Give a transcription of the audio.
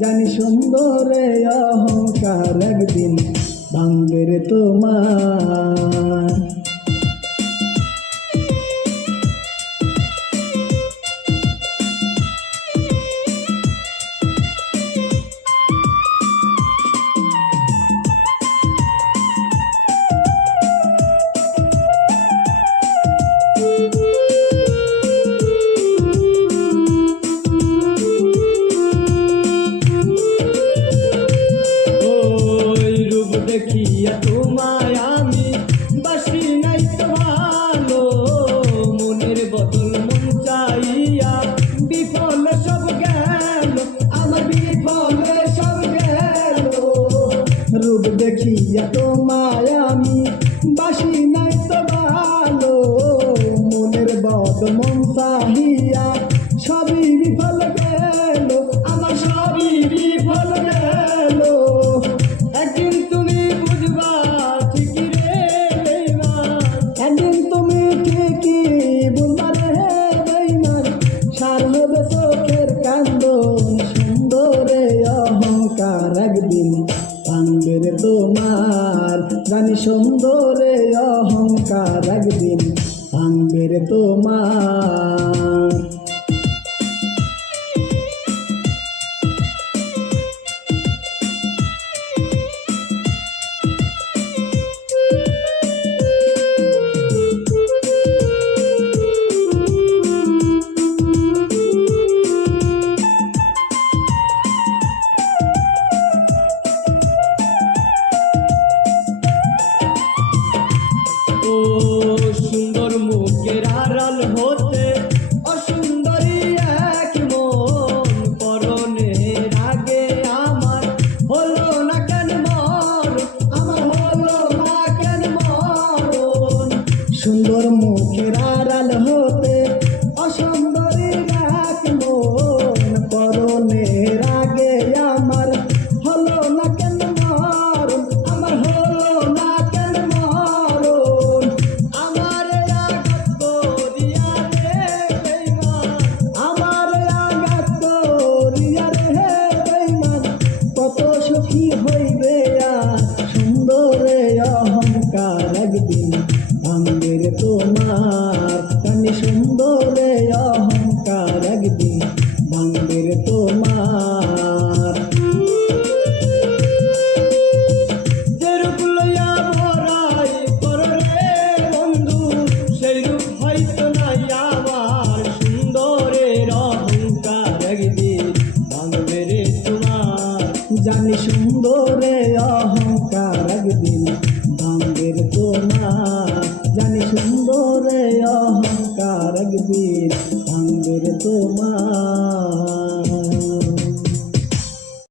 জানি সুন্দরে অহংকার একদিন ভাঙবে রে তোমার। দেখিয়া তোমায় আমি বাসি নাই তো ভালো, মনের বদল মন চাইয়া বিফল সব গেল, আমার বিফল সব গেল। রূপ দেখিয়া তোমায় আমি বাসি নাই তো ভালো, মনের বদল মন চাহিয়া সবই বিফল গেল, আমার সবই বিফল গেল। একদিন তুমি বুঝবা ঠিকই রে বেঈমান, একদিন তুমি ঠিকই বুঝবা রে বেঈমান, সার হবে চোখের কান্দন সুন্দরে অহংকার একদিন ভাঙবে রে তোমার। জানি সুন্দরে অহংকার একদিন ভাঙবে রে তোমার। সুন্দর মুখের আড়াল হতে অসুন্দরী এক মন, পরনের আগে আমার হলো না কেন মরণ, আমার হলো না কেন মরণ। সুন্দর মুখের আড়াল হতে অসুন্দরী এক মন, পরনের আগে আমার হলো না কেন মরণ, আমার হলো না কেন মরণ। সুখী হইবে সুন্দরে অহংকার একদিন ভাঙবে রে তোমার। জানি সুন্দরে অহংকার একদিন ভাঙবে রে তোমার। যেরূপ লইয়া বড়াই করো রে বন্ধু, সেই রূপ হয়তো নাই আমার, সুন্দরের অহংকার একদিন ভাঙবে রে তোমার। জানি সুন্দরে অহংকার একদিন ভাঙবে রে তোমার, জানি সুন্দরে অহংকার একদিন ভাঙবে রে তোমার।